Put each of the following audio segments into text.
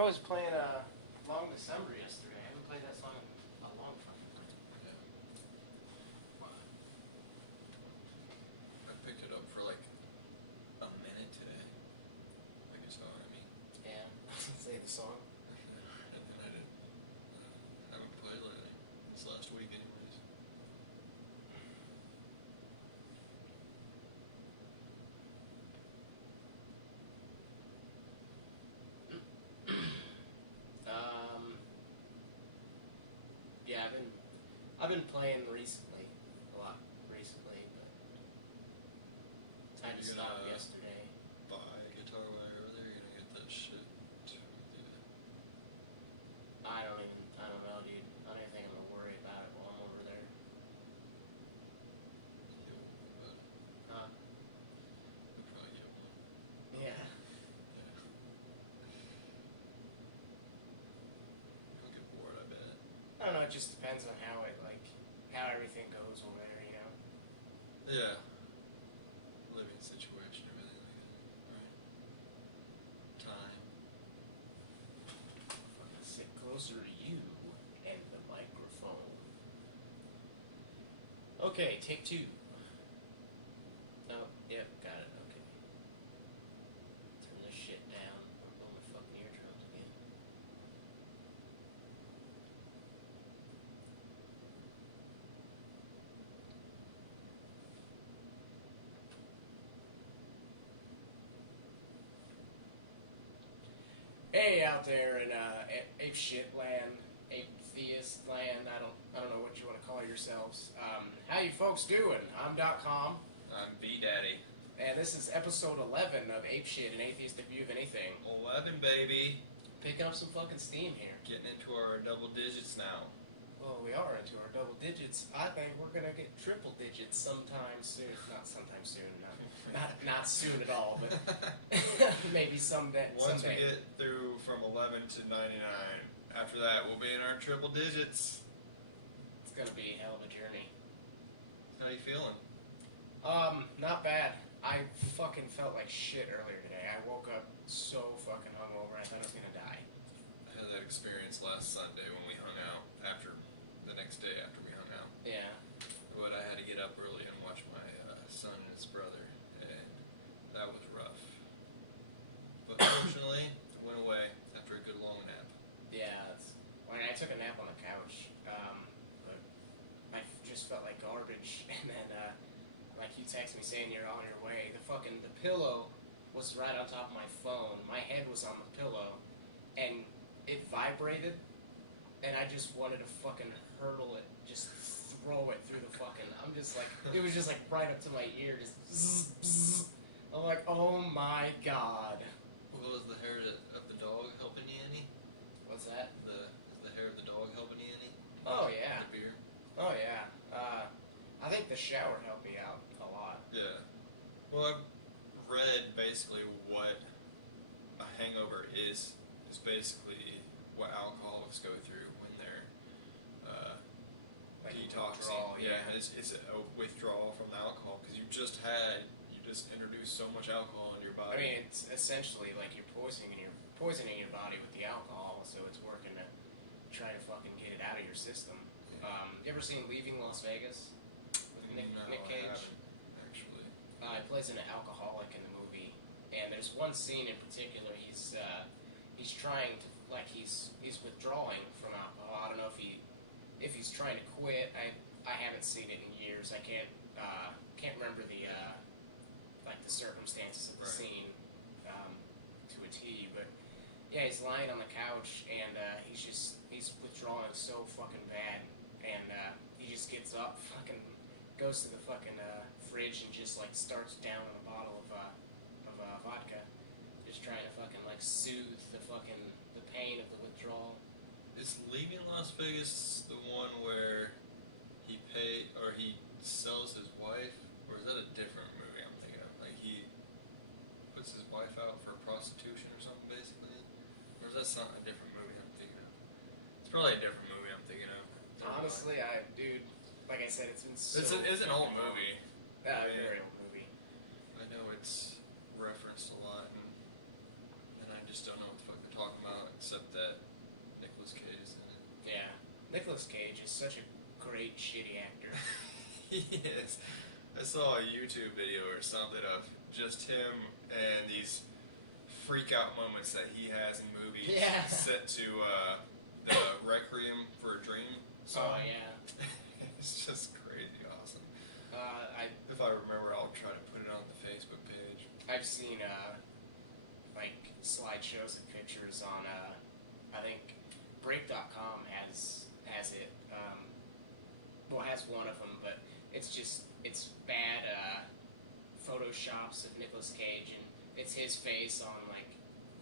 I was playing Long December yesterday. I haven't played that song in a long fucking time. Yeah. I picked it up for like a minute today. Like you saw what I mean. Yeah, say the song. And then I didn't. Haven't played lately. This last week, anyways. Um, yeah, I've been playing recently, a lot recently, but I just stopped yesterday. Buy a guitar while you're over there. You're gonna get that shit. I don't know, dude. I don't even think I'm gonna worry about it while I'm over there. Huh? You'll probably get one. Yeah. Yeah. You'll get bored, I bet. I don't know. It just depends on how everything goes over there, you know. Yeah. Living situation, everything like that, right? Time. Fucking sit closer to you and the microphone. Okay, take two. Oh, yep, got it. Okay. Turn this shit down. I'm blowing my fucking eardrums again. Hey, out there in ape shit land, ape theist land. I don't know what you want to call yourselves. How you folks doing? I'm .com, I'm B-Daddy. and this is episode 11 of Ape Shit, an atheistic view of anything. 11, baby. Picking up some fucking steam here. Getting into our double digits now. Well, we are into our double digits. I think we're gonna get triple digits sometime soon. Not sometime soon. Not soon at all, but maybe someday. Once someday. we get through from 11 to 99, after that we'll be in our triple digits. It's gonna be a hell of a journey. How you feeling? Not bad. I fucking felt like shit earlier today. I woke up so fucking hungover. I thought I was gonna die. I had that experience last Sunday when we hung out. The next day after we hung out. Yeah. But I had to get up early and watch my son and his brother, and that was rough. But fortunately, I went away after a good long nap. Yeah. I took a nap on the couch, but I just felt like garbage. And then, like you text me saying you're on your way. The pillow was right on top of my phone. My head was on the pillow, and it vibrated. And I just wanted to fucking hurdle it, just throw it through the fucking. I'm just like, it was just like right up to my ear, just. Zzz, zzz. I'm like, oh my god. Well, was the hair of the dog helping you any? What's that? Is the hair of the dog helping you any? Oh yeah. The beer? Oh yeah. I think the shower helped me out a lot. Yeah. Well, I've read basically what a hangover is basically what alcoholics go through when they're Like detoxing. withdrawal, yeah. It's a withdrawal from the alcohol because you just introduced so much alcohol in your body. I mean, it's essentially like you're poisoning your body with the alcohol, so it's working to try to fucking get it out of your system. You ever seen Leaving Las Vegas with Nick Cage? I haven't, actually. He plays an alcoholic in the movie, and there's one scene in particular. He's trying to he's withdrawing from alcohol. I don't know if he's trying to quit. I haven't seen it in years. I can't remember the circumstances of the scene to a T. But yeah, he's lying on the couch and he's withdrawing so fucking bad, and he just gets up, fucking goes to the fucking fridge and just like starts down a bottle of vodka, just trying to fucking like soothe the pain of the withdrawal. Is Leaving Las Vegas the one where he sells his wife, or is that a different movie I'm thinking of? Like he puts his wife out for prostitution or something, basically, or is that a different movie I'm thinking of? It's probably a different movie I'm thinking of. Honestly, dude, like I said, it's been so. It's an old movie. Very old movie. I know it's referenced a lot, and I just don't know what the fuck they're talking about, except such a great shitty actor. He is. I saw a YouTube video or something of just him and these freak out moments that he has in movies set to the Requiem for a Dream song. Oh, yeah. It's just crazy awesome. If I remember, I'll try to put it on the Facebook page. I've seen like slideshows of pictures on I think Break.com has it. Has one of them, but it's bad photoshops of Nicolas Cage, and it's his face on like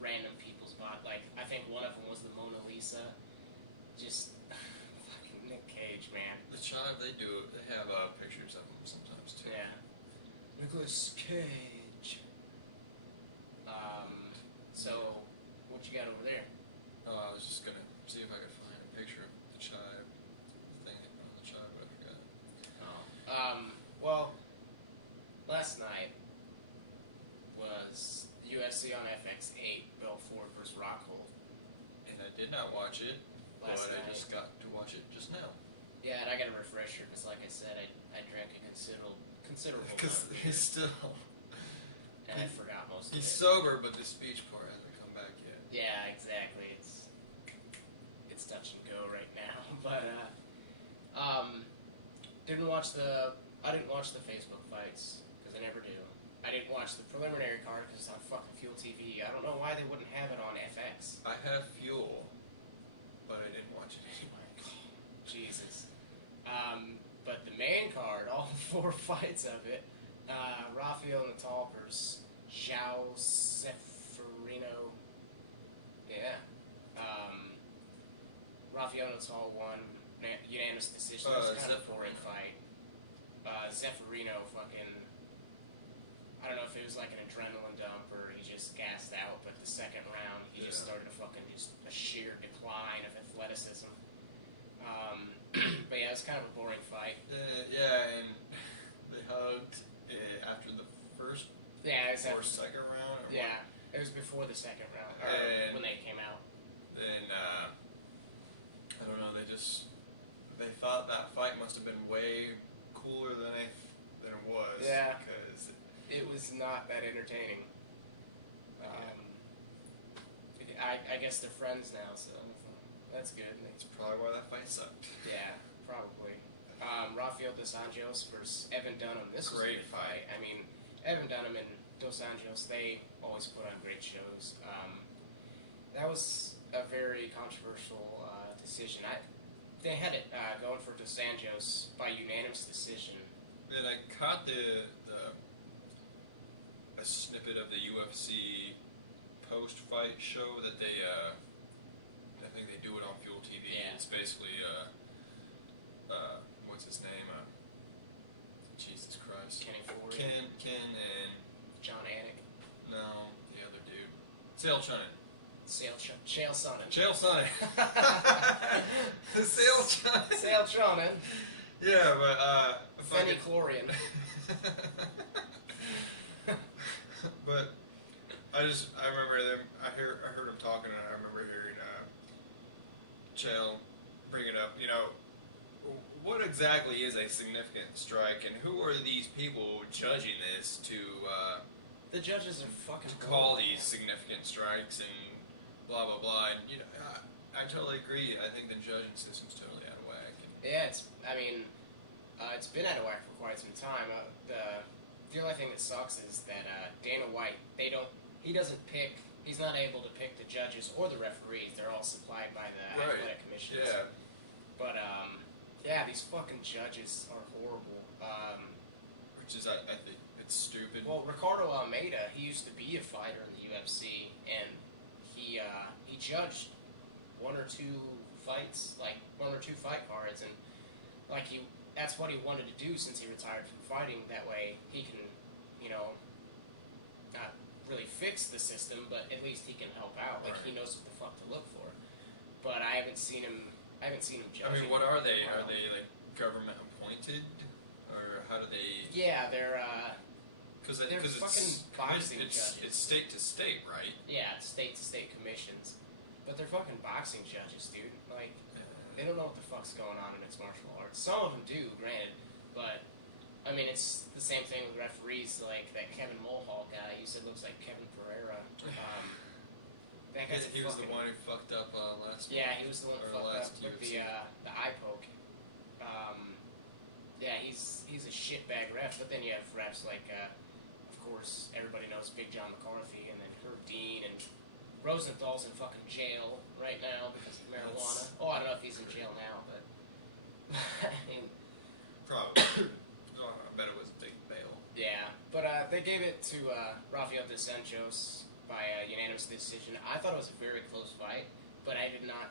random people's body. Like I think one of them was the Mona Lisa. Just fucking Nick Cage, man. The Chive, they have pictures of him sometimes too. Yeah. Nicolas Cage. So, what you got over there? Oh, I was just gonna see if I could find a picture of the Chive thing on the Chive, but I forgot. Well, last night was UFC on FX8, Belfort vs. Rockhold. And I did not watch it, but Last night. I just got to watch it just now. Yeah, and I got a refresher because, like I said, I drank a considerable Because amount of he's beer, still... and I forgot most of He's it. sober, but the speech part hasn't come back yet. Yeah, exactly. It's touch and go right now. But I didn't watch the Facebook fights because I never do. I didn't watch the preliminary card because it's on fucking Fuel TV. I don't know why they wouldn't have it on FX. I have Fuel, but I didn't watch it anyway. Jesus. But the main card, all 4 fights of it, Rafael Natal versus João Ceferino. Yeah. Rafael Natal won unanimous decision. It was kind of a boring fight. Ceferino fucking... I don't know if it was like an adrenaline dump or he just gassed out, but the second round he just started a sheer decline of athleticism. But yeah, it was kind of a boring fight. Yeah, and they hugged after the first or second round? Or yeah, what? It was before the second round, or when they came out. Then, I don't know, they thought that fight must have been way cooler than it was. Yeah. Because it was not that entertaining. I guess they're friends now, so that's good. That's probably why that fight sucked. Yeah, probably. Rafael Dos Anjos versus Evan Dunham. This was a Great good fight. I mean, Evan Dunham and Dos Anjos, they always put on great shows. That was a very controversial decision. They had it going for Dos Anjos by unanimous decision. And I caught a snippet of the UFC post-fight show that they, I think they do it on Fuel TV. Yeah. It's basically, what's his name? Jesus Christ. Kenny Ford. Ken and... John Anik. No, the other dude. Chael Sonnen. Chael Sonnen. Chael Sonnen. Chael Sonnen. Chael Sonnen. Yeah, but, Phenychlorian. But I remember them. I heard him talking, and I remember hearing Chael bring it up. You know, what exactly is a significant strike, and who are these people judging this to? The judges are fucking to call these significant strikes and blah blah blah. And you know, I totally agree. I think the judging system's totally out of whack. Yeah, it's been out of whack for quite some time. The only thing that sucks is that Dana White, he's not able to pick the judges or the referees. They're all supplied by the athletic commissions. Yeah. But, yeah, these fucking judges are horrible. Which is, I think, it's stupid. Well, Ricardo Almeida, he used to be a fighter in the UFC, and he judged 1 or 2 fights, like 1 or 2 fight cards, and that's what he wanted to do since he retired from fighting. That way he can, you know, not really fix the system, but at least he can help out. Like, he knows what the fuck to look for. But I haven't seen him judging. I mean, what are they? Are they, like, government appointed? Or how do they... Yeah, they're fucking fucking boxing judges. It's state to state, right? Yeah, it's state to state commissions. But they're fucking boxing judges, dude. Like... they don't know what the fuck's going on in mixed martial arts. Some of them do, granted, but I mean it's the same thing with referees. Like that Kevin Mulhall guy, you said looks like Kevin Pereira. That guy's He was the one who fucked up last. Yeah, he was the one who fucked up with UFC. the eye poke. Yeah, he's a shitbag ref. But then you have refs like, of course, everybody knows Big John McCarthy, and then Herb Dean, and Rosenthal's in fucking jail right now because of marijuana. I don't know if he's in jail now, but I mean, Probably. I bet it was a big bail. yeah. But they gave it to Rafael dos Anjos by a unanimous decision. I thought it was a very close fight, but I did not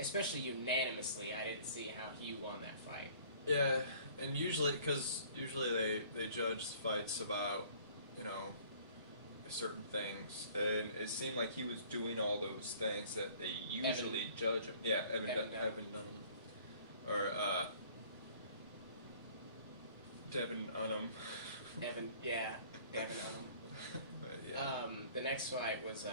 especially unanimously. I didn't see how he won that fight. Yeah, and usually they judge fights about, you know, certain things, and it seemed like he was doing all those things that they usually judge him. Yeah, Evan Dunham. Or Devin Unham. Devin Unham. Yeah. The next fight was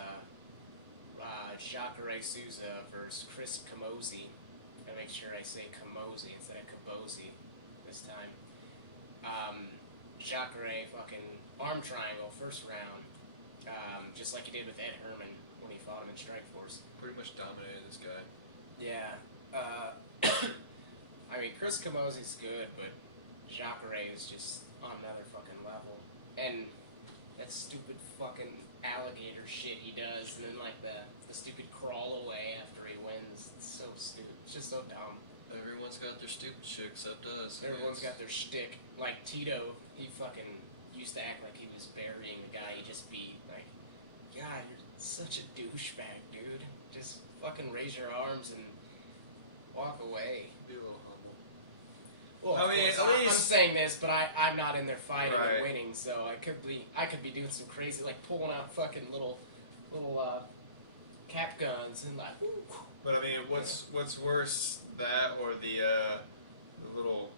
Jacare Souza versus Chris Camozzi. I make sure I say Camozzi instead of Cabozi this time. Jacare fucking arm triangle first round, just like he did with Ed Herman when he fought him in Strikeforce. Pretty much dominated this guy. Yeah. I mean, Chris Camozzi's good, but Jacare is just on another fucking level. And that stupid fucking alligator shit he does, and then like the stupid crawl away after he wins. It's so stupid. It's just so dumb. Everyone's got their stupid shit except us. Everyone's got their shtick. Like Tito, he fucking used to act like he was burying the guy he just beat. Like, God, you're such a douchebag, dude. Just fucking raise your arms and walk away. Be a little humble. Well, I mean, I'm saying this, but I'm not in there fighting Right. and winning, so I could be doing some crazy, like pulling out fucking little cap guns and like. Whoo. But I mean, what's worse, that or the little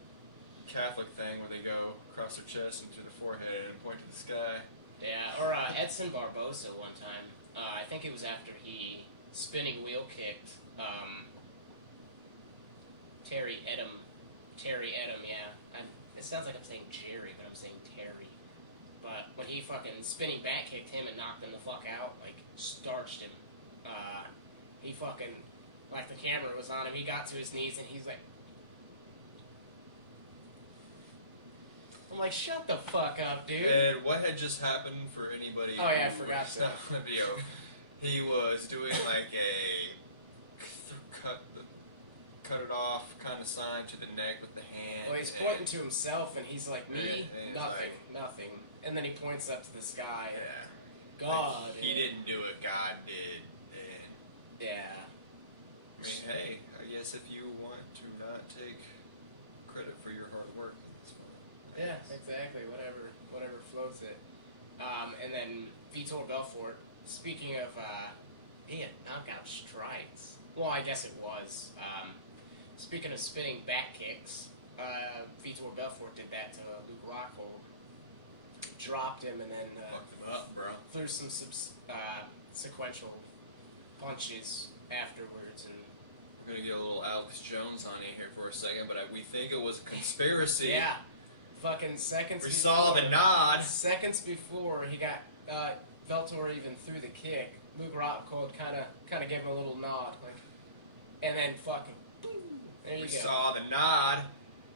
Catholic thing where they go across their chest and to the forehead and point to the sky? Yeah, or Edson Barbosa one time. I think it was after he spinning wheel kicked Terry Edom, yeah. It sounds like I'm saying Jerry, but I'm saying Terry. But when he fucking spinning back kicked him and knocked him the fuck out, like starched him. He fucking, like the camera was on him, he got to his knees and he's like, I'm like, shut the fuck up, dude. And what had just happened for anybody? Oh yeah, I forgot who's that. not on the video. He was doing like a cut it off kind of sign to the neck with the hand. Well, he's pointing to himself and he's like, me? and Nothing, nothing. And then he points up to the sky. Yeah. God. Like, he didn't do it, God did. And, Yeah. I mean, hey, I guess if you want to not take credit for your hard work, that's fine. Yeah, exactly. Whatever floats it. And then Vitor Belfort, speaking of, he had knockout strikes. Well, I guess it was. Speaking of spinning back kicks, Vitor Belfort did that to Luke Rockhold. Dropped him and then Fucked him up, bro. threw some sequential punches afterwards. And We're gonna get a little Alex Jones on in here for a second, but we think it was a conspiracy. yeah, fucking seconds. We before, saw the nod. Seconds before he got Beltor even threw the kick, Luke Rockhold kind of gave him a little nod, like, and then fucking boom, there you We go. saw the nod.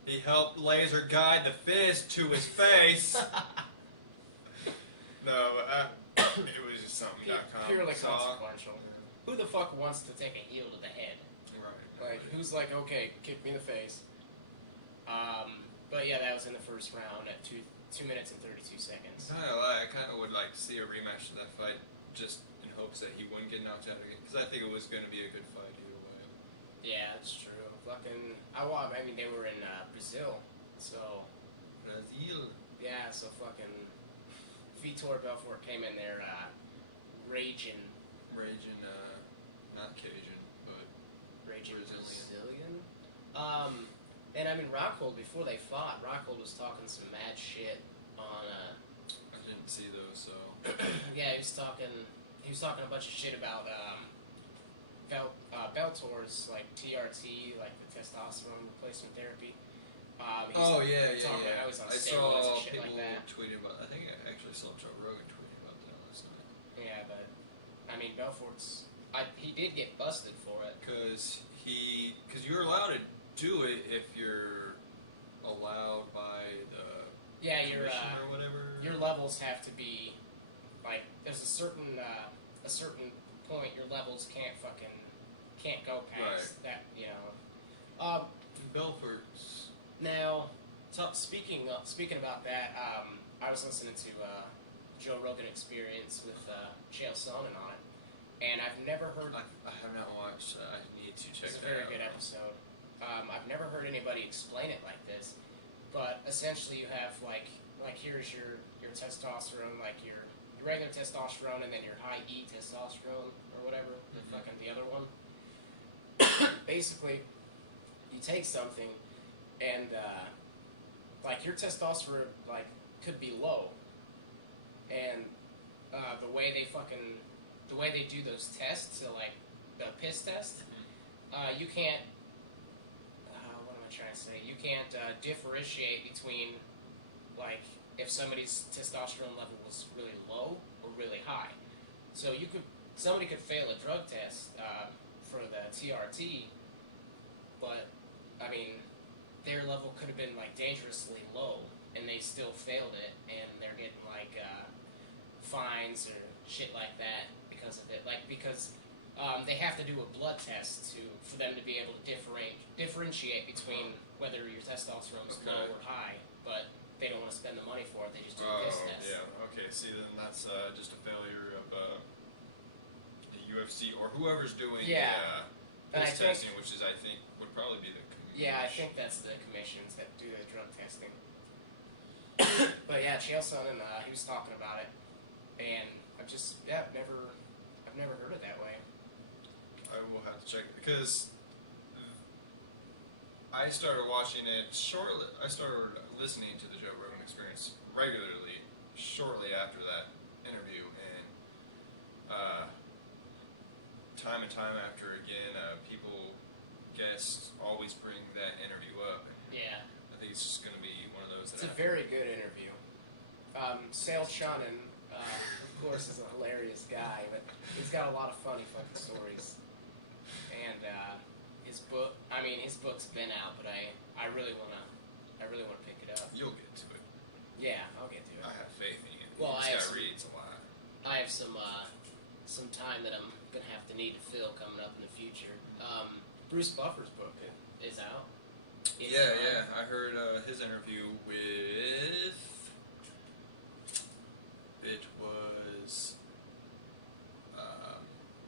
He helped laser guide the fist to his face. No, it was just something Purely saw. consequential. Who the fuck wants to take a heel to the head? Right. Like, who's like, okay, kick me in the face. But yeah, that was in the first round at 2 minutes and 32 seconds. I kind of would like to see a rematch of that fight, just in hopes that he wouldn't get knocked out again, because I think it was going to be a good fight either way. Yeah, that's true. Fucking, I mean, they were in Brazil, so Brazil. yeah, so fucking Vitor Belfort came in there raging, Not Cajun, but Brazilian. Brazilian. And I mean, Rockhold, before they fought, Rockhold was talking some mad shit on, I didn't see those, so. yeah, he was talking a bunch of shit about, Beltor as like TRT, like the testosterone replacement therapy. Yeah. I was on I steroids saw and shit people like that. tweeting about. I think I actually saw Joe Rogan tweeting about that last night. Yeah, but I mean Belfort's. He did get busted for it. Because you're allowed to do it if you're allowed by the commission or whatever. Your levels have to be like there's a certain point your levels can't go past that, you know. Belfort's. Now, speaking about that, I was listening to Joe Rogan Experience with Chael Sonnen on it, and I've never heard. I have not watched. I need to check It's a that very out. good episode. I've never heard anybody explain it like this, but essentially you have like here's your testosterone, like your regular testosterone, and then your high E testosterone or whatever, the other one. Basically, you take something, and like your testosterone like could be low, and the way they do those tests, so like the piss test, you can't. What am I trying to say? You can't differentiate between like if somebody's testosterone level was really low or really high. So somebody could fail a drug test for the TRT, but I mean their level could have been like dangerously low, and they still failed it, and they're getting like fines or shit like that because of it. Like because they have to do a blood test for them to be able to differentiate between whether your testosterone is low or high, but they don't want to spend the money for it. They just do a piss test. Yeah. Okay. See, then that's just a failure of the UFC or whoever's doing the piss testing, which is I think would probably be the commission. Yeah, I think that's the commissions that do the drug testing. But yeah, Chael Sonnen, he was talking about it, and I've never heard it that way. I will have to check it because I started watching it shortly. I started listening to the Joe Rogan Experience regularly shortly after that interview, and time and time after again, guests always bring that interview up. Yeah. I think it's just going to be one of those. It's a very good interview. Chael Sonnen, of course, is a hilarious guy, but he's got a lot of funny fucking stories. And his book's been out, but I really wanna pick it up. You'll get to it. Yeah, I'll get to it. I have faith in you. Well, you just gotta read a lot. I have some time that I'm gonna have to need to fill coming up in the future. Bruce Buffer's book is out. Yeah. I heard his interview with. It was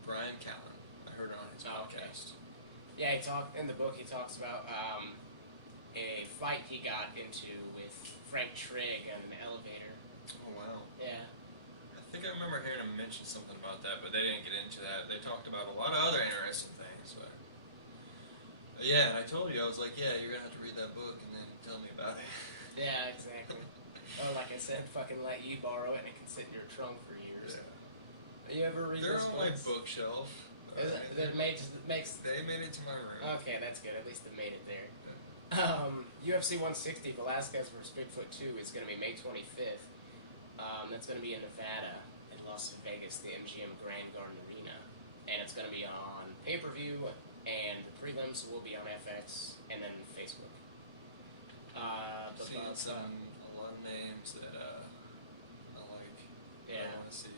Brian Callen. I heard it on his podcast. Yeah, in the book he talks about a fight he got into with Frank Trigg on an elevator. Oh wow. Yeah. I think I remember hearing him mention something about that, but they didn't get into that. They talked about a lot of other interesting things. But yeah, and I told you, I was like, yeah, you're gonna have to read that book and then tell me about it. Yeah, exactly. Or like I said, fucking let you borrow it and it can sit in your trunk for years. Yeah. You ever read those They're on my books? bookshelf. They made it to my room. Okay, that's good. At least they made it there. UFC 160 Velasquez vs. Bigfoot 2 is going to be May 25th. That's going to be in Nevada and Las Vegas, the MGM Grand Garden Arena. And it's going to be on pay-per-view, and the prelims will be on FX and then Facebook. Seen a lot of names that I like. Yeah. I want to see.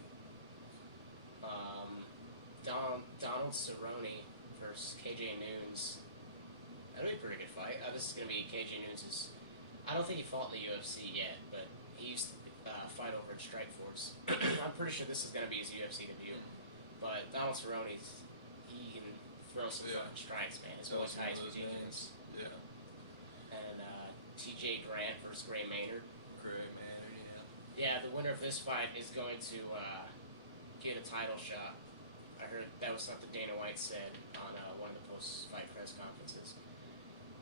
Donald Cerrone versus KJ Noons. That'll be a pretty good fight. This is going to be KJ Noons'. I don't think he fought in the UFC yet, but he used to fight over at Strikeforce. I'm pretty sure this is going to be his UFC debut. But Donald Cerrone, he can throw some fucking strikes, man. His voice high is ridiculous. Yeah. And TJ Grant versus Gray Maynard. Yeah. Yeah, the winner of this fight is going to get a title shot. I heard that was something Dana White said on one of the post-fight press conferences.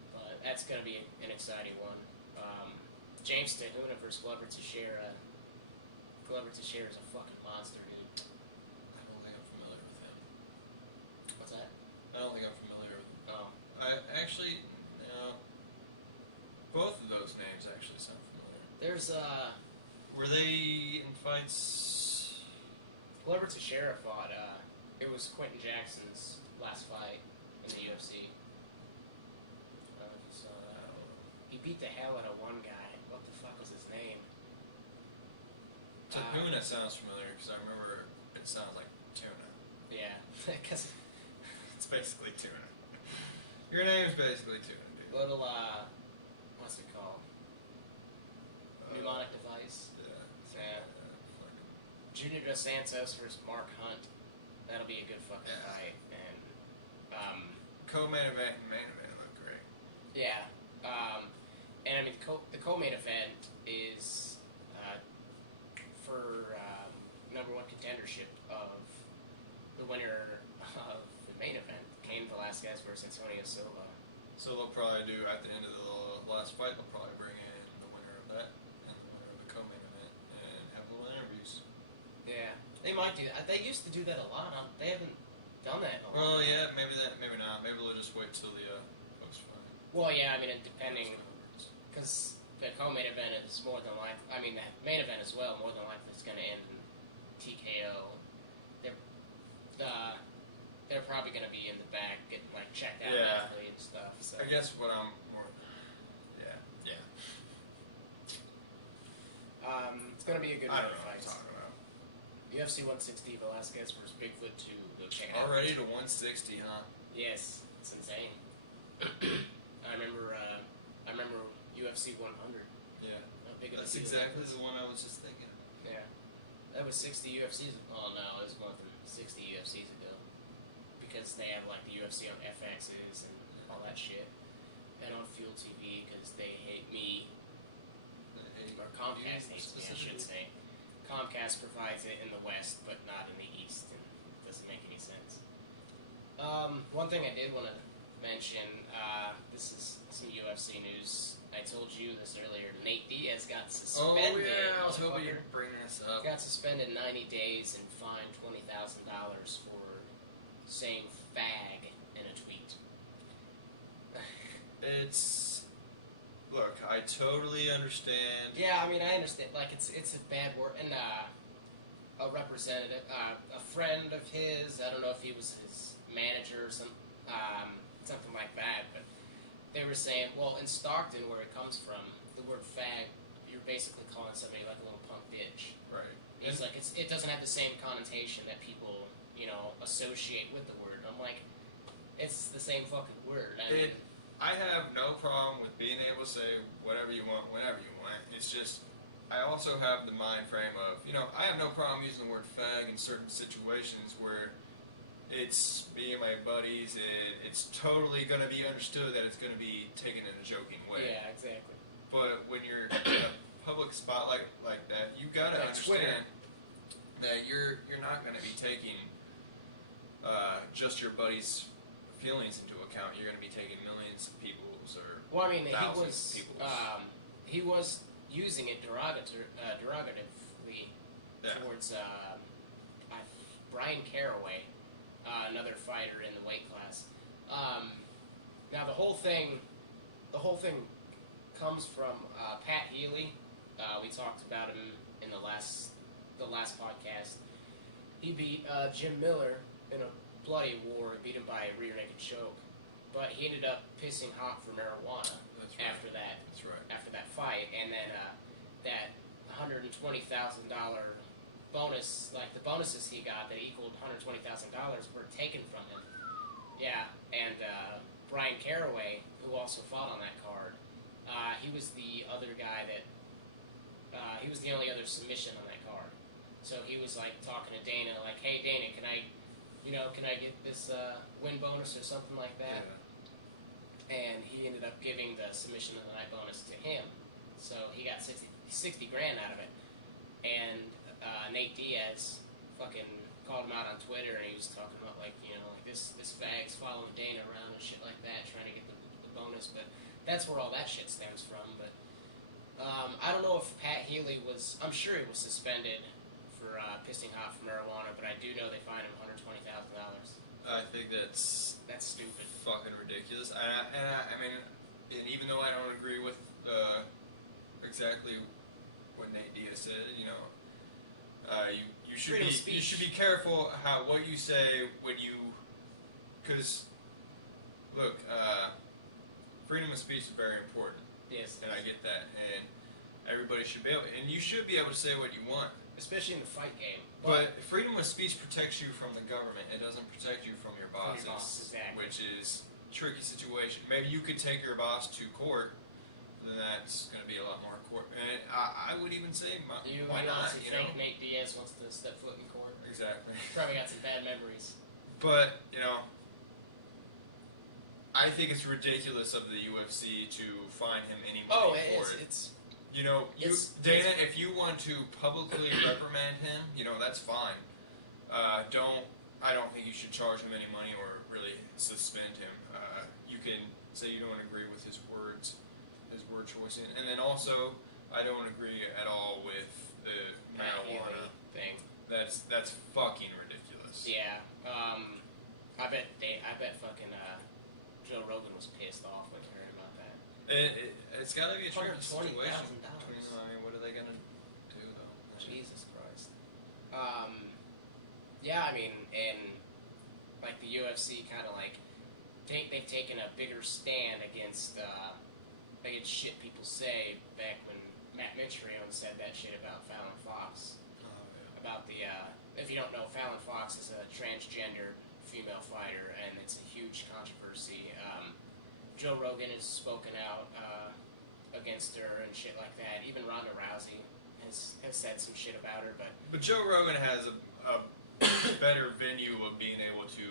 But that's going to be an exciting one. James Tahuna versus Glover Teixeira. Glover Teixeira is a fucking monster, dude. I don't think I'm familiar with him. What's that? I don't think I'm familiar was Were they in fights? whoever Teixeira fought. It was Quentin Jackson's last fight in the UFC. I don't know if you saw that. He beat the hell out of one guy. What the fuck was his name? Tuna sounds familiar because I remember it sounds like tuna. Yeah, because It's basically tuna. Your name's basically tuna, dude. little what's it called? Mnemonic device. Yeah. Junior Dos Santos versus Mark Hunt. That'll be a good fucking fight. And Co-main event and main event look great. yeah, and I mean the co-main event is for number one contendership of the winner of the main event, Cain Velasquez versus Antonio Silva. So they'll probably do at the end of the last fight. They'll probably bring in the winner of that and the winner of the co-main event and have little interviews. Yeah, they might do that. They used to do that a lot. They haven't done that in a Well, long time. yeah, maybe not. Maybe they'll just wait till the post fight. Well, yeah, I mean, depending, because the co-main event is more than likely. I mean, the main event as well. More than likely, it's going to end in TKO. They're probably going to be in the back, getting like checked out medically and stuff. So I guess what I'm more. Yeah. it's going to be a good I night don't of know what I'm fights. talking about. UFC 160 Velasquez versus Bigfoot 2. Go check it out. Already to 160, huh? Yes, it's insane. I remember UFC 100. Yeah. How big of a That's deal exactly that was. the one I was just thinking. Yeah. That was 60 UFCs. Oh no, it was more than 60 UFCs ago. Because they have like the UFC on FXs and all that shit. And on Fuel TV because they hate me. Or Comcast hates me, I should say. Comcast provides it in the West, but not in the East, and it doesn't make any sense. One thing I did want to mention, this is some UFC news. I told you this earlier. Nate Diaz got suspended. Oh yeah, I was hoping you'd bring this up. Got suspended 90 days and fined $20,000 for saying fag in a tweet. Look, I totally understand. Yeah, I mean, I understand. Like, it's a bad word. And a representative, a friend of his, I don't know if he was his manager or something like that, but they were saying, well, in Stockton, where it comes from, the word fag, you're basically calling somebody like a little punk bitch. Right. He's like, it doesn't have the same connotation that people, associate with the word. I'm like, it's the same fucking word. I have no problem with being able to say whatever you want, whenever you want. It's just, I also have the mind frame of, I have no problem using the word fag in certain situations where it's me and my buddies, and it's totally going to be understood that it's going to be taken in a joking way. Yeah, exactly. But when you're in a public spotlight like that, you got to understand that you're not going to be taking just your buddies' feelings into account. You're going to be taking millions of people's or thousands of people's. He was using it derogatively towards Brian Caraway, another fighter in the weight class. Now the whole thing comes from Pat Healy. We talked about him in the last podcast. He beat Jim Miller in a bloody war. He beat him by a rear naked choke, but he ended up pissing hot for marijuana after that. That's right. After that fight, and then that $120,000 bonus, like the bonuses he got that equaled $120,000, were taken from him. Yeah, and Brian Caraway, who also fought on that card, he was the other guy that he was the only other submission on that card. So he was like talking to Dana, like, "Hey Dana, can I get this win bonus or something like that?" Yeah. And he ended up giving the submission of the night bonus to him. So he got 60 grand out of it. And Nate Diaz fucking called him out on Twitter, and he was talking about like this fag's following Dana around and shit like that, trying to get the bonus. But that's where all that shit stems from. But I don't know if Pat Healy was. I'm sure he was suspended for pissing hot for marijuana, but I do know they fined him $120,000. I think that's stupid. Fucking ridiculous. I mean, and even though I don't agree with exactly what Nate Diaz said. You should Freedom be of speech. you should be careful what you say when you, because look, freedom of speech is very important. Yes. And I get that, and everybody should be able, and you should be able to say what you want. Especially in the fight game. But freedom of speech protects you from the government. It doesn't protect you from your bosses, exactly. which is a tricky situation. Maybe you could take your boss to court, then that's going to be a lot more court. And I would even say, why not? You think Nate Diaz wants to step foot in court? Exactly. Probably got some bad memories. But I think it's ridiculous of the UFC to fine him any money for it. Dana, if you want to publicly reprimand him, that's fine. I don't think you should charge him any money or really suspend him. You can say you don't agree with his word choice, and then also I don't agree at all with the marijuana thing. That's fucking ridiculous. Yeah. I bet fucking Joe Rogan was pissed off when he heard about that. It's got to be a tricky situation. $120,000. I mean, what are they gonna do though? Jesus Christ. Yeah, I mean, and like the UFC kind of like they've taken a bigger stand against shit people say back when Matt Mitrione said that shit about Fallon Fox. Oh, yeah. About the if you don't know, Fallon Fox is a transgender female fighter, and it's a huge controversy. Joe Rogan has spoken out against her and shit like that. Even Ronda Rousey has said some shit about her, but Joe Rogan has a better venue of being able to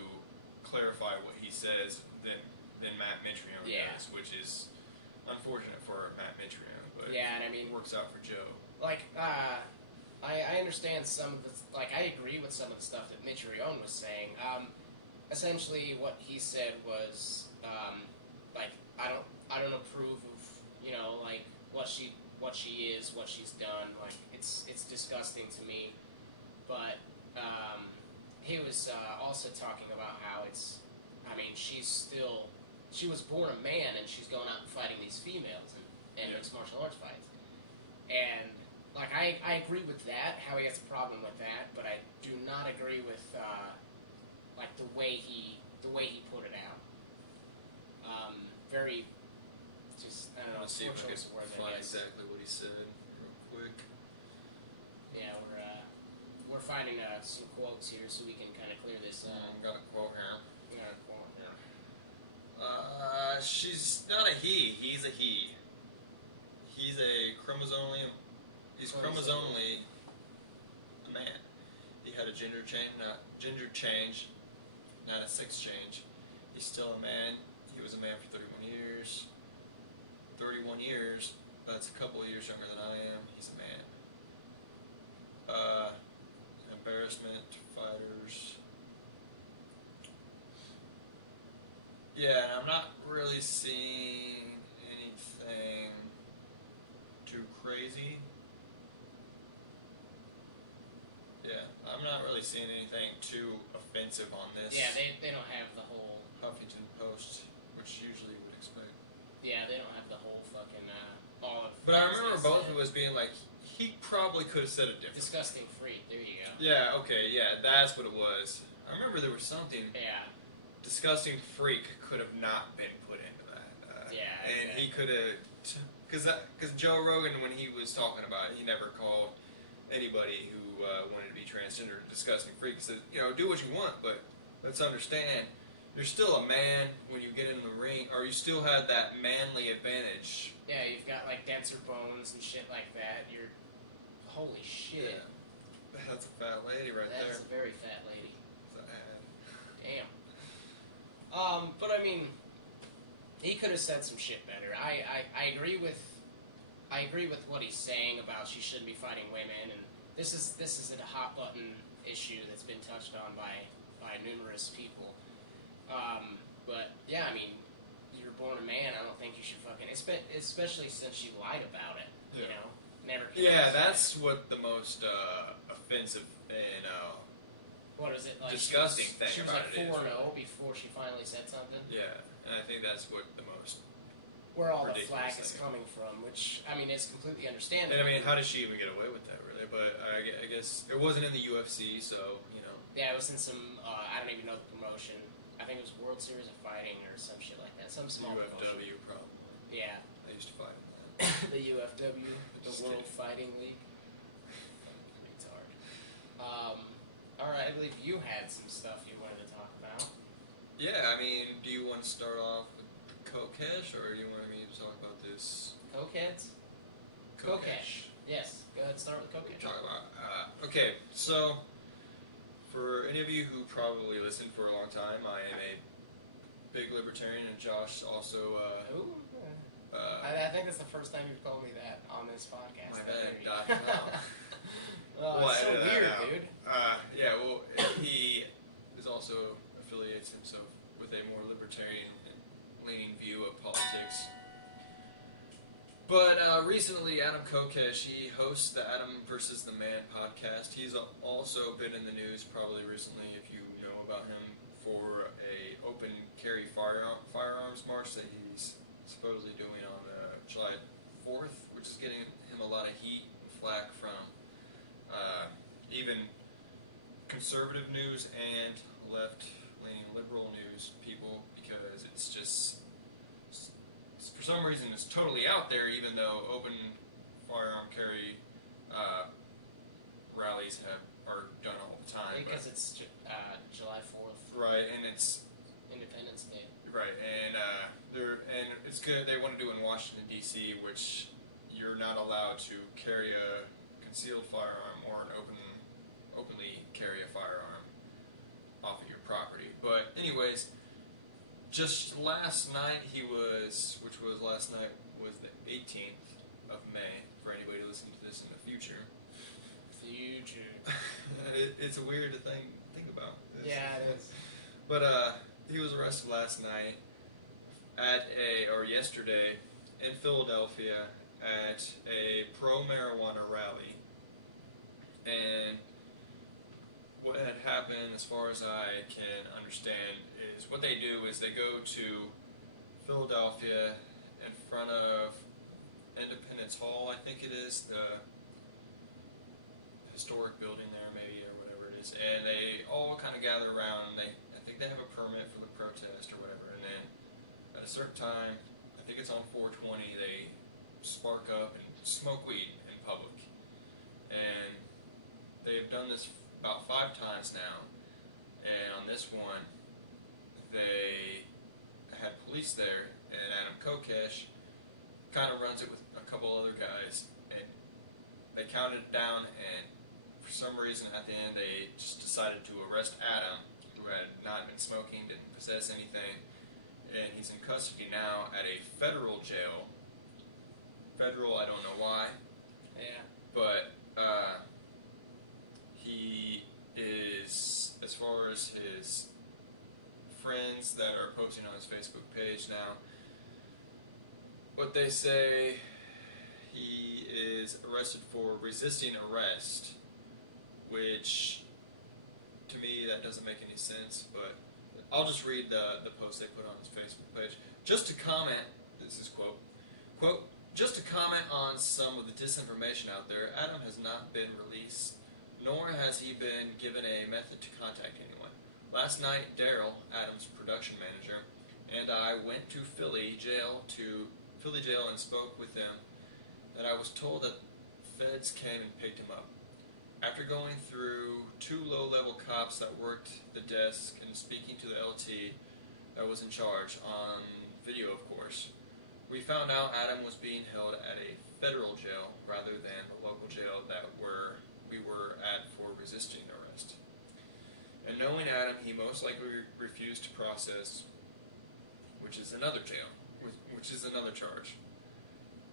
clarify what he says than Matt Mitrione does, which is unfortunate for Matt Mitrione, but and I mean, it works out for Joe. Like, I understand some of the, I agree with some of the stuff that Mitrione was saying. Essentially, what he said was, I don't approve of, what she is, what she's done. Like, it's disgusting to me. But he was also talking about how she was born a man and she's going out and fighting these females and mixed martial arts fights. And I agree with that, how he has a problem with that, but I do not agree with the way he put it out. Very just I don't know. Let's see if I can find is. exactly what he said real quick. Yeah, we're finding some quotes here so we can kind of clear this up. Got a quote here. We got a quote here. She's not a he. He's a he. He's chromosomally a man. He had a gender change, not a sex change. He's still a man. He was a man for 31 years. 31 years. That's a couple of years younger than I am. He's a man. Embarrassment to fighters. Yeah, I'm not really seeing anything too crazy. Yeah, I'm not really seeing anything too offensive on this. Yeah, they don't have the whole Huffington Post, which usually you would expect. Yeah, they don't have the whole fucking all of. But I remember both of us being like, he probably could have said it different. Disgusting freak. There you go. Yeah. Okay. Yeah, that's what it was. I remember there was something. Yeah. Disgusting freak could have not been put into that. And he could have, because Joe Rogan, when he was talking about it, he never called anybody who wanted to be transgender a disgusting freak. He said, do what you want, but let's understand, you're still a man when you get in the ring, or you still have that manly advantage. Yeah, you've got denser bones and shit like that. You're, holy shit. Yeah. That's a fat lady right there. That's a very fat lady. Damn. But I mean, he could have said some shit better. I agree with what he's saying about she shouldn't be fighting women, and this is a hot button issue that's been touched on by numerous people. But yeah, I mean, you're born a man. I don't think you should fucking, especially since she lied about it. Yeah. Never. Yeah, that's what the most offensive and what is it? Disgusting thing she was about it is. She was 4-0 before she finally said something. Yeah, and I think that's what the most where all the ridiculous flack is thing. coming from, which, I mean, is completely understandable. And I mean, how does she even get away with that, really? But I guess it wasn't in the UFC, so, you know. Yeah, it was in some, I don't even know the promotion. I think it was World Series of Fighting or some shit like that. Some small promotion. UFW, probably. Yeah. I used to fight in that. The UFW, the Just World kidding. Fighting League. It's hard. Alright, I believe you had some stuff you wanted to talk about. Yeah, I mean, do you want to start off with Kokesh, or do you want me to talk about this? Cokeheads? Kokesh. Yes, go ahead and start with Kokesh. Talk about, okay, so for any of you who probably listened for a long time, I am a big libertarian, and Josh also. Ooh. I think that's the first time you've called me that on this podcast. My bad. Well, it's so weird, dude. Yeah, well, he is also affiliates himself with a more libertarian-leaning view of politics. But recently, Adam Kokesh, he hosts the Adam versus the Man podcast. He's also been in the news probably recently, if you know about him, for a open carry firearms march that he's supposedly doing on July 4th, which is getting him a lot of heat and flack from even conservative news and left-leaning liberal news people, because it's just, for some reason, it's totally out there, even though open firearm carry rallies are done all the time. Because it's July 4th. Right, and it's Independence Day. right, and it's good. They want to do it in Washington D.C., which you're not allowed to carry a concealed firearm or an openly carry a firearm off of your property. But anyways, just last night which was last night, was the 18th of May. For anybody to listen to this in the future. It's a weird thing to think about. Yeah, it is. But he was arrested last night yesterday in Philadelphia at a pro-marijuana rally. And what had happened, as far as I can understand, is what they do is they go to Philadelphia in front of Independence Hall, I think it is, the historic building there, maybe, or whatever it is, and they all kind of gather around, and I think they have a permit for the protest or whatever, and then at a certain time, I think it's on 420, they spark up and smoke weed in public. And they've done this about 5 times now, and on this one, they had police there, and Adam Kokesh kind of runs it with a couple other guys, and they counted it down, and for some reason at the end they just decided to arrest Adam, who had not been smoking, didn't possess anything, and he's in custody now at a federal jail. Federal, I don't know why. Yeah. But he is, as far as his friends that are posting on his Facebook page now, what they say, he is arrested for resisting arrest, which, to me, that doesn't make any sense, but I'll just read the post they put on his Facebook page. Just to comment, this is quote, just to comment on some of the disinformation out there, Adam has not been released, nor has he been given a method to contact anyone. Last night, Daryl, Adam's production manager, and I went to Philly jail and spoke with them, that I was told that feds came and picked him up. After going through 2 low-level cops that worked the desk and speaking to the LT that was in charge, on video of course, we found out Adam was being held at a federal jail rather than the local jail that we were at for resisting arrest. And knowing Adam, he most likely refused to process, which is another jail, which is another charge.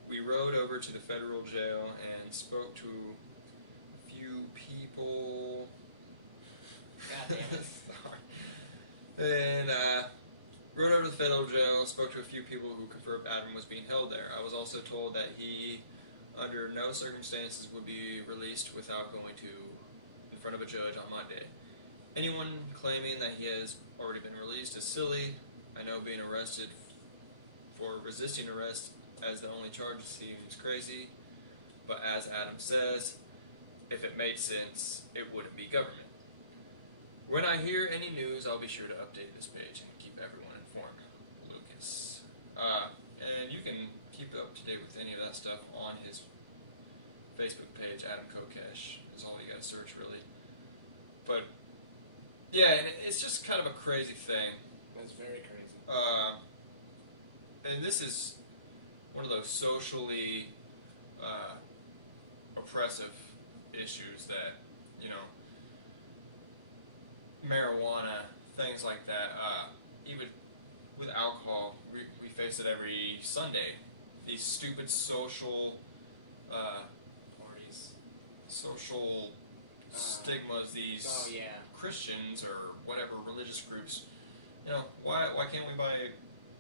We rode over to the federal jail and spoke to a few people. God damn it. Sorry. And rode over to the federal jail, spoke to a few people who confirmed Adam was being held there. I was also told that he, under no circumstances, would be released without going in front of a judge on Monday. Anyone claiming that he has already been released is silly. I know being arrested for resisting arrest as the only charge seems crazy, but as Adam says, if it made sense, it wouldn't be government. When I hear any news, I'll be sure to update this page and keep everyone informed. Lucas. And you can keep up to date with any of that stuff on his Facebook page, Adam Kokesh, is all you gotta search, really. But, yeah, and it's just kind of a crazy thing. It's very crazy. And this is one of those socially oppressive issues that, you know, marijuana, things like that, even with alcohol, we face it every Sunday. These stupid social Parties. social stigmas, these Christians or whatever religious groups, you know, why can't we buy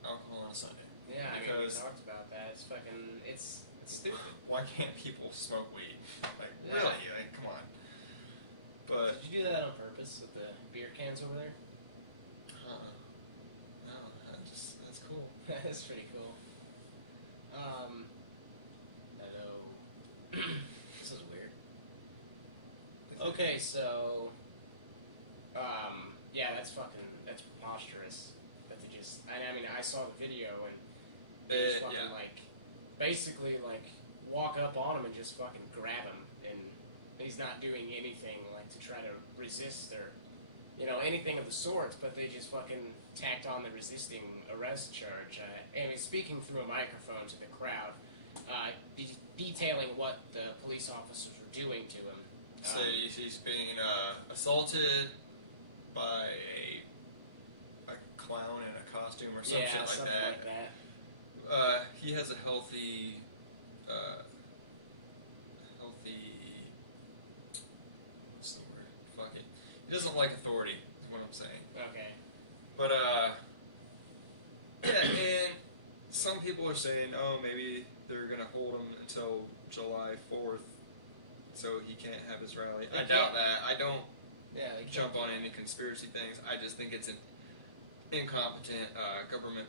alcohol on a Sunday? Yeah, I mean, we talked about that. It's fucking, it's stupid. Why can't people smoke weed? Like, really? Like, come on. But did you do that on purpose with the beer cans over there? No, that's cool. That's pretty cool. Hello. This is weird. Okay, so, yeah, that's preposterous. That they just, I mean, I saw the video and they just fucking, like, basically, like, walk up on him and just fucking grab him, and he's not doing anything, like, to try to resist or, you know, anything of the sorts, but they just fucking tacked on the resisting arrest charge. I mean, speaking through a microphone to the crowd, detailing what the police officers were doing to him. So he's being assaulted by a clown in a costume or some shit like something that. like that. He has a healthy, what's the word? Fuck it. He doesn't like authority, is what I'm saying. Okay. But, yeah, and some people are saying, oh, maybe they're going to hold him until July 4th so he can't have his rally. I doubt that. I don't jump on any conspiracy things. I just think it's an incompetent government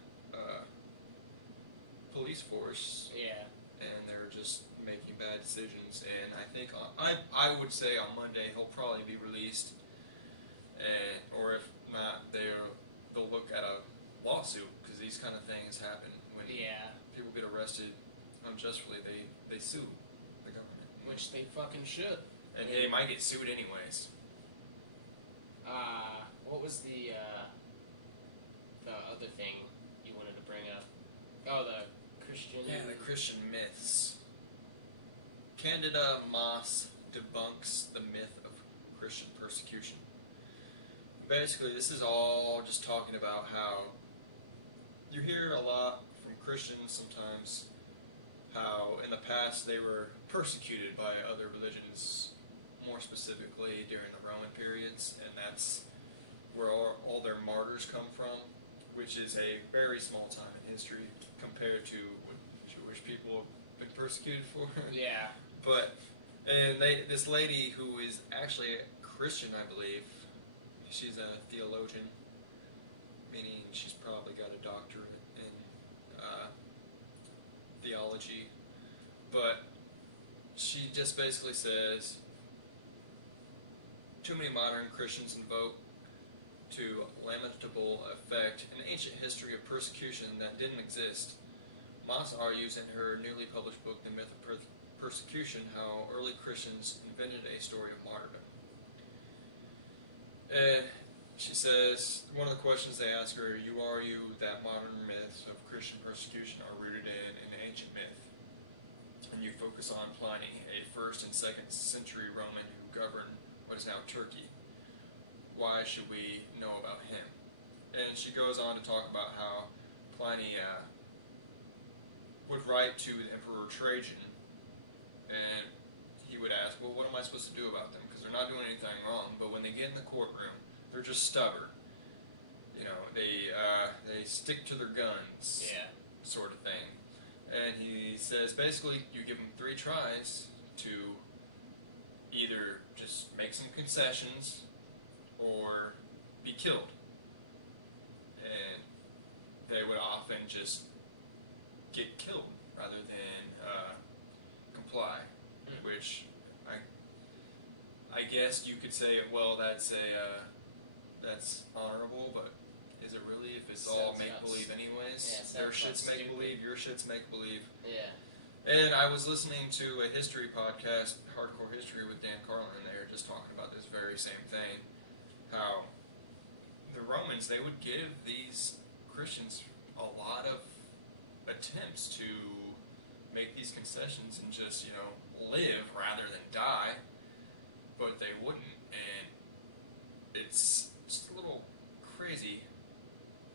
police force. Yeah. And they're just making bad decisions. And I think, I would say on Monday he'll probably be released. Or if not, they'll look at a lawsuit, because these kind of things happen when people get arrested unjustly. They sue the government, which they fucking should. And they might get sued anyways. What was the other thing you wanted to bring up? Oh, the Christian. Yeah, the Christian myths. Candida Moss debunks the myth of Christian persecution. Basically, this is all just talking about how you hear a lot from Christians sometimes how in the past they were persecuted by other religions, more specifically during the Roman periods, and that's where all their martyrs come from, which is a very small time in history compared to what Jewish people have been persecuted for. Yeah. But, and this lady who is actually a Christian, I believe, she's a theologian, meaning she's probably got a doctorate in theology, but she just basically says, too many modern Christians invoke to lamentable effect an ancient history of persecution that didn't exist. Moss argues in her newly published book, The Myth of Persecution, how early Christians invented a story of martyrdom. She says, one of the questions they ask her, you argue that modern myths of Christian persecution are rooted in an ancient myth, and you focus on Pliny, a 1st and 2nd century Roman who governed what is now Turkey. Why should we know about him? And she goes on to talk about how Pliny would write to the Emperor Trajan, and he would ask, well, what am I supposed to do about them? Because they're not doing anything wrong, but when they get in the courtroom, they're just stubborn. You know, they stick to their guns, sort of thing. And he says, basically, you give them 3 tries to either just make some concessions or be killed. And they would often just get killed rather than comply, Hmm. which I guess you could say, well, that's honorable, but is it really? If it's all Sounds make nuts. believe anyways, Yeah, their sounds shit's stupid. make believe, your shit's make believe. Yeah. And I was listening to a history podcast, Hardcore History, with Dan Carlin, and they were just talking about this very same thing. How the Romans, they would give these Christians a lot of attempts to make these concessions and just, live rather than die, but they wouldn't. And it's just a little crazy.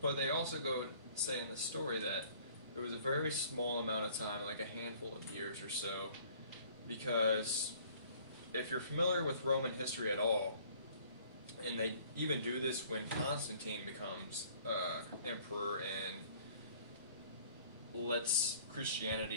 But they also go and say in the story that it was a very small amount of time, like a handful of years or so, because if you're familiar with Roman history at all, and they even do this when Constantine becomes emperor and lets Christianity